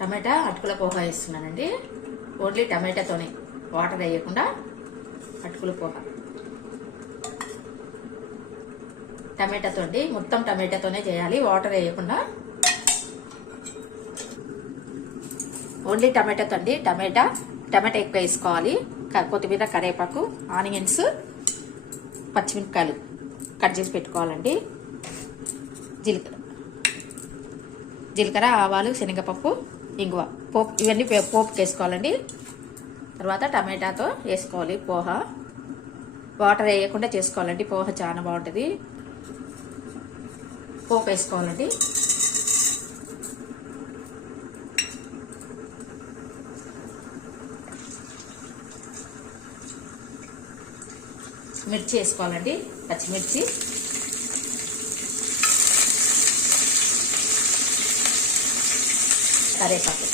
టమాటా అటుకుల పోహ వేస్తున్నానండి. Only టమాటాతోనే water వేయకుండా అటుకుల పోహ. టమాటాతో అండి మొత్తం టమాటాతోనే చేయాలి. వాటర్ వేయకుండా. ఓన్లీ టమాటాతో అండి టమాటా టమాటా ఎక్కువ వేసుకోవాలి. క- కొత్తిమీర కరివేపాకు ఆనియన్స్ పచ్చిమిరపకాయలు కట్ చేసి పెట్టుకోవాలండి. జీలకర్ర జీలకర్ర ఆవాలు శనగపప్పు ఇంగువ. పోపు ఇవన్నీ పోపుకి వేసుకోవాలండి తర్వాత టమాటాతో వేసుకోవాలి పోహ. వాటర్ వేయకుండా చేసుకోవాలండి. పోహ చాలా బాగుంటుంది. పోపు వేసుకోవాలండి. మిర్చి వేసుకోవాలండి. పచ్చిమిర్చి. కరేపాకు.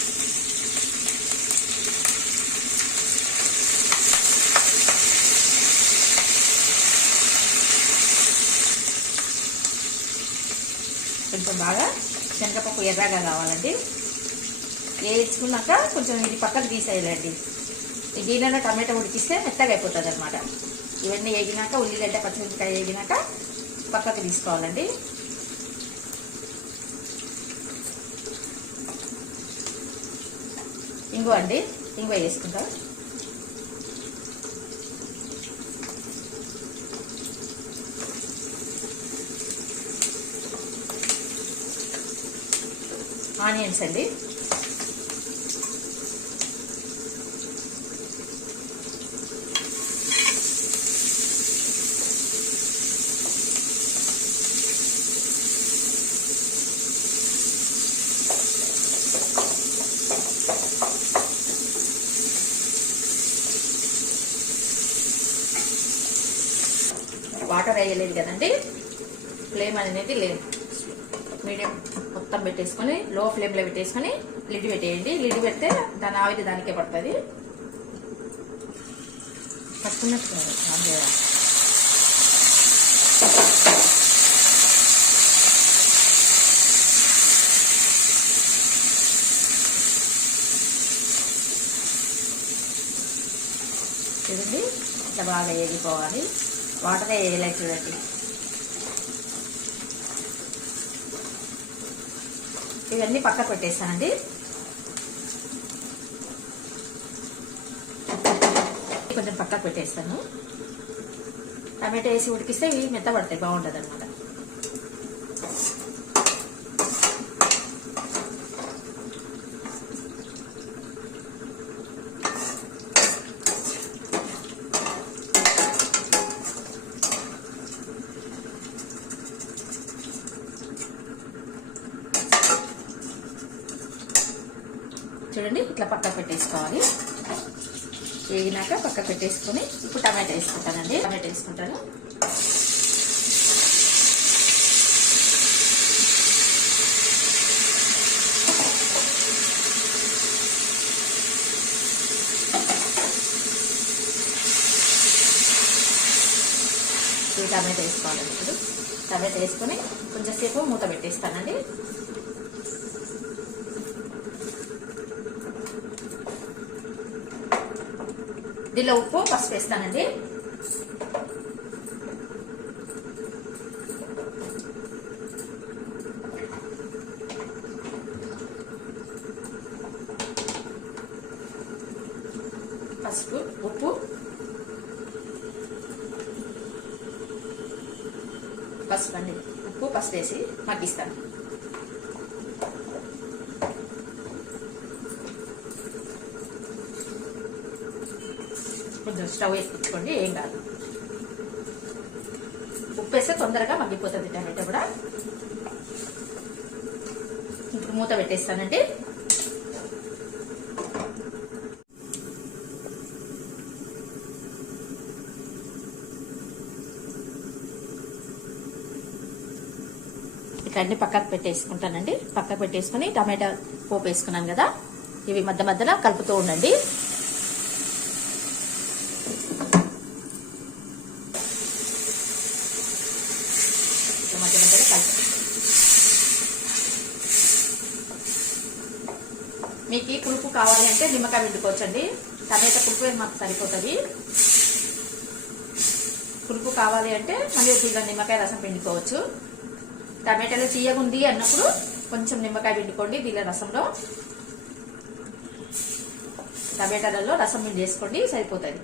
కొంచెం బాగా శనగపప్పు ఎర్రగా కావాలండి. వేయించుకున్నాక కొంచెం ఇది పక్కకు తీసేయాలండి. దీనిలో టమాటా ఉడికిస్తే మెత్తగా అయిపోతుంది అనమాట ఇవన్నీ వేగినాక ఉల్లిగడ్డ పచ్చిమిరపకాయ వేగినాక పక్కకు తీసుకోవాలండి. ఇంగు అండి. ఇంగు వేసుకుంటా. ఆనియన్స్ అండి. వాటర్ వేయలేదు కదండి. ఫ్లేమ్ అనేది లేదు. మీడియం మొత్తం పెట్టేసుకొని లో ఫ్లేమ్లో పెట్టేసుకొని లిడ్ పెట్టేయండి. లిడ్ పెడితే దాని ఆవిరి దానికే పడుతుంది. పట్టుకున్నట్టు చూడండి ఇట్లా బాగా వేగిపోవాలి. వాటర్ వేయలే చూడండి ఇవన్నీ పక్క పెట్టేస్తానండి. కొంచెం పక్కకు పెట్టేస్తాను. టమాటా వేసి ఉడికిస్తే ఇవి మెత్తబడతాయి బాగుంటుంది అనమాట చూడండి ఇట్లా పక్కకు పెట్టేసుకోవాలి. వేగినాక పక్కకు పెట్టేసుకొని ఇప్పుడు టమాటా వేసుకుంటానండి. టమాటా వేసుకుంటాను. ఈ టమాటా వేసుకోవాలండి ఇప్పుడు. టమాటా వేసుకొని కొంచెంసేపు మూత పెట్టేస్తానండి. దీనిలో ఉప్పు పసుపు వేస్తానండి పసుపు ఉప్పు పసుపు అండి ఉప్పు పసుపు వేసి మగ్గిస్తాను కొంచెం స్టవ్ వేసుకుంటే ఏం కాదు. ఉప్పు వేస్తే తొందరగా మగ్గిపోతుంది టమాటో కూడా. ఇప్పుడు మూత పెట్టేస్తానండి. ఇట్లా అన్ని పక్కకు పెట్టేసుకుంటానండి. పక్కకు పెట్టేసుకుని టమాటా పోపు వేసుకున్నాను కదా. ఇవి మధ్య మధ్యలో కలుపుతూ ఉండండి ఇట్లా మధ్య మధ్యలో కలుపు మీకు పులుపు కావాలి అంటే నిమ్మకాయ పిండుకోవచ్చండి. టమాటా పులుపు మాకు సరిపోతుంది. పులుపు కావాలి అంటే మళ్ళీ దీనిలో నిమ్మకాయ రసం పిండుకోవచ్చు. టమాటాలు తీయగుంది అన్నప్పుడు కొంచెం నిమ్మకాయ పిండుకోండి దీని రసంలో. టమాటాలలో రసం పిండి వేసుకోండి సరిపోతుంది.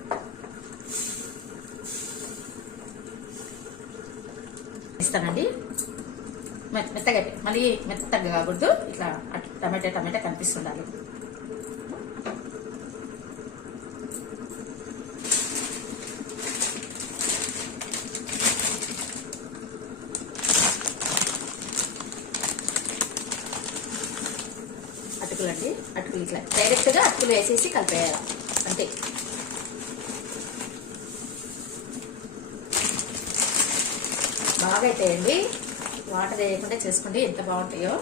ఇస్తానండి. మెత్తగా మళ్ళీ మెత్తగా కాకూడదు. ఇట్లా అట్- టమాటా టమాటా కనిపిస్తుండాలి. అటుకులు అండి అటుకులు ఇట్లా డైరెక్ట్గా అటుకులు వేసేసి కలిపేయాలి. అంతే. బాగా అయితే అండి వాటర్ వేయకుండా చేసుకోండి ఎంత బాగుంటాయో.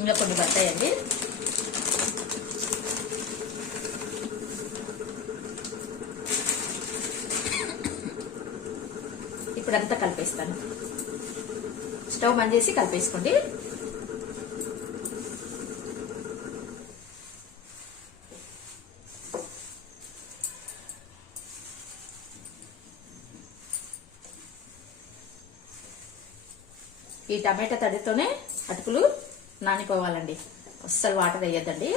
ఇంకా కొన్ని పడతాయండి. ఇప్పుడంతా కలిపేస్తాను. స్టవ్ బంద్ చేసి కలిపేసుకోండి. ఈ టమాటా తడితోనే అటుకులు నానిపోవాలండి. అస్సలు వాటర్ వేయద్దండి.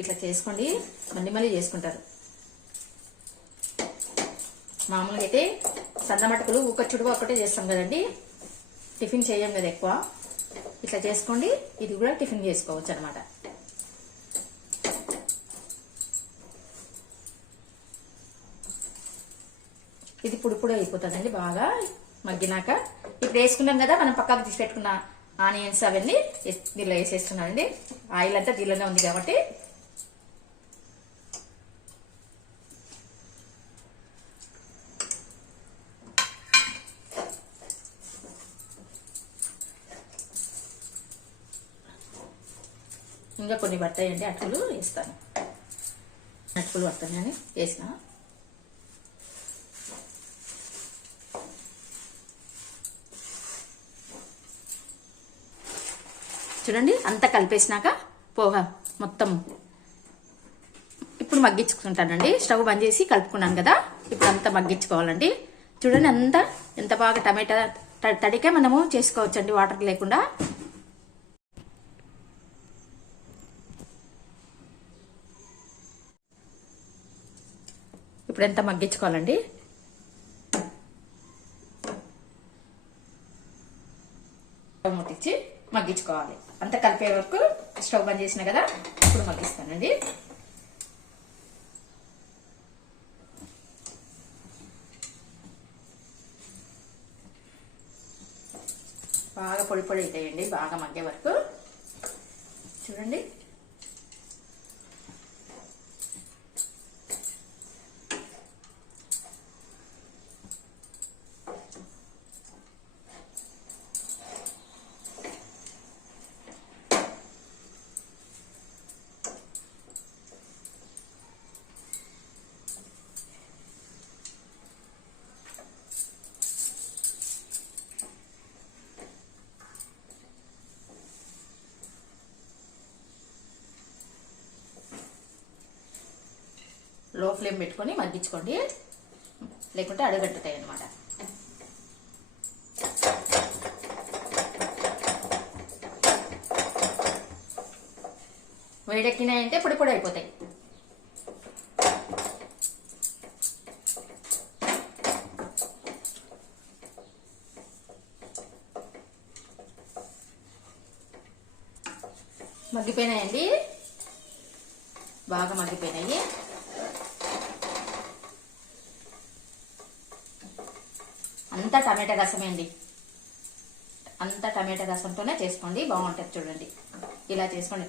ఇట్లా చేసుకోండి. మళ్ళీ మళ్ళీ చేసుకుంటారు. మామూలుగా అయితే సన్నమటుకులు ఊకొచ్చుడుగా ఒక్కటే చేస్తాం కదండి. టిఫిన్ చేయం కదా ఎక్కువ. ఇట్లా చేసుకోండి. ఇది కూడా టిఫిన్ చేసుకోవచ్చు అనమాట ఇది పొడి పొడి అయిపోతుందండి బాగా మగ్గినాక. ఇప్పుడు వేసుకున్నాం కదా మనం పక్కకు తీసి పెట్టుకున్న ఆనియన్స్ అవన్నీ దీనిలో వేసేస్తున్నానండి. ఆయిల్ అంతా దీనిలోనే ఉంది కాబట్టి. ఇంకా కొన్ని పడతాయండి అటుకులు వేస్తాను. అటుకులు పడతాయని వేసిన. చూడండి అంతా కలిపేసినాక పోగా మొత్తం ఇప్పుడు మగ్గించుకుంటానండి. స్టవ్ బంద్ చేసి కలుపుకున్నాను కదా ఇప్పుడు అంతా మగ్గించుకోవాలండి. చూడండి అంతా ఎంత బాగా టమాటా తడికే మనము చేసుకోవచ్చండి వాటర్ లేకుండా. ఇప్పుడు ఎంత మగ్గించుకోవాలండి స్టవ్ ముట్టించి మగ్గించుకోవాలి. అంత కలిపే వరకు స్టవ్ బంద్ చేసిన కదా ఇప్పుడు మగ్గిస్తానండి. బాగా పొడి పొడి అవుతాయండి బాగా మగ్గే వరకు. చూడండి. లో ఫ్లేమ్ పెట్టుకొని మగ్గించుకోండి. లేకుంటే అడుగట్టుతాయి అనమాట వేడెక్కినాయంటే పొడి పొడి అయిపోతాయి. మగ్గిపోయినాయండి. బాగా మగ్గిపోయినాయి. అంతా టమాటా రసమే అండి అంతా టమాటా రసంతోనే చేసుకోండి బాగుంటుంది చూడండి. ఇలా చేసుకోండి.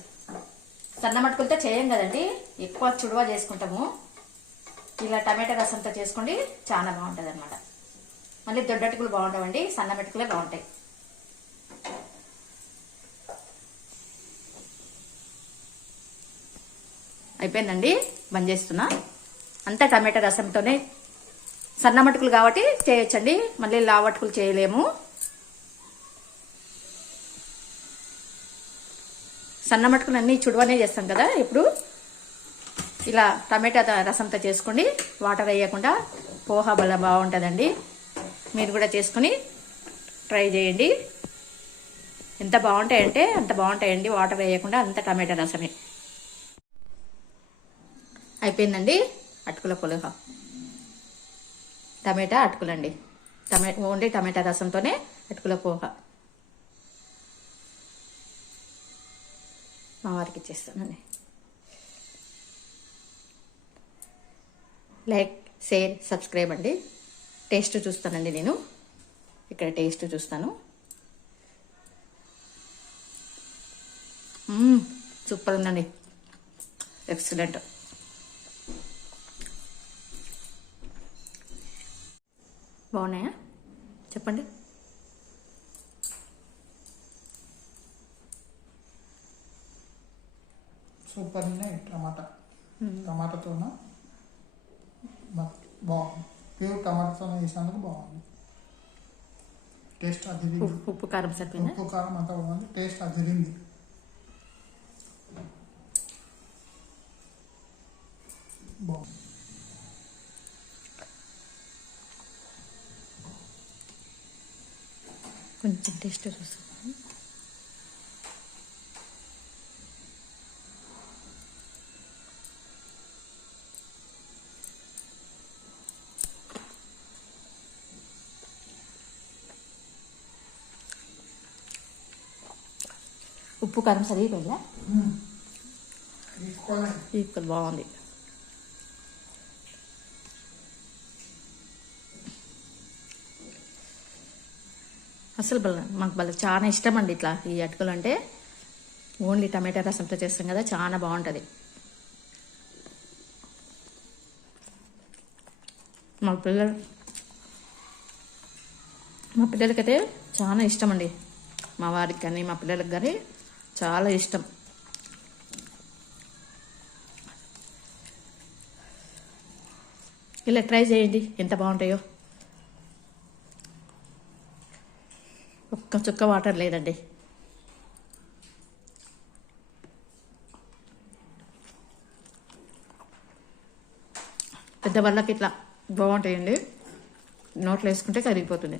సన్న మటుకులతో చేయం కదండి ఎక్కువ చుడువ చేసుకుంటాము. ఇలా టమాటా రసంతో చేసుకోండి చాలా బాగుంటుంది అనమాట మళ్ళీ దొడ్డటుకులు బాగుంటావండి సన్న మెటుకులే బాగుంటాయి. అయిపోయిందండి? బంద్ చేస్తున్నా. అంతా టమాటా రసంతోనే సన్న మటుకులు కాబట్టి చేయొచ్చండి. మళ్ళీ లావటుకులు చేయలేము. సన్న మటుకులు అన్నీ చుడవనే చేస్తాం కదా ఇప్పుడు. ఇలా టమాటా రసంతో చేసుకోండి. వాటర్ వేయకుండా పోహా బల బాగుంటుందండి. మీరు కూడా చేసుకుని ట్రై చేయండి. ఎంత బాగుంటాయంటే అంత బాగుంటాయండి. వాటర్ వేయకుండా అంత టమాటా రసమే. అయిపోయిందండి అటుకుల పులిహ టమాటా అటుకులండి. టమా ఓన్లీ టమాటా రసంతోనే అటుకుల పోహ. మా వారికి ఇచ్చేస్తానండి. లైక్ షేర్ సబ్స్క్రైబ్ అండి. టేస్ట్ చూస్తానండి నేను. ఇక్కడ టేస్ట్ చూస్తాను. సూపర్ ఉందండి. ఎక్సలెంట్. బాగున్నాయా? చెప్పండి. సూపర్ ఉన్నాయి టమాటా. టమాటాతో బాగుంది. ప్యూర్ టమాటాతో వేసినందుకు బాగుంది. టేస్ట్ అదిరింది ఉప్పు ఉప్పు కారం సరిపోయిందా? ఉప్పు కారం అంతా బాగుంది. టేస్ట్ అదిరింది బాగుంది. కొంచెం టేస్ట్ చూస్తాను ఉప్పు కారం సరిపోయిందా? ఈక్వల్ బాగుంది. అసలు బల మాకు బల చాలా ఇష్టం అండి ఇట్లా ఈ అటుకులు అంటే. ఓన్లీ టమాటా రసంతో చేస్తాం కదా చాలా బాగుంటుంది. మా పిల్లలు మా పిల్లలకైతే చాలా ఇష్టం అండి మా వారికి కానీ మా పిల్లలకి కానీ చాలా ఇష్టం. ఇలా ట్రై చేయండి ఎంత బాగుంటాయో. ఒక్క చుక్క వాటర్ లేదండి. పెద్ద వాళ్ళకి ఇట్లా బాగుంటాయండి. నోట్లో వేసుకుంటే కరిగిపోతుంది.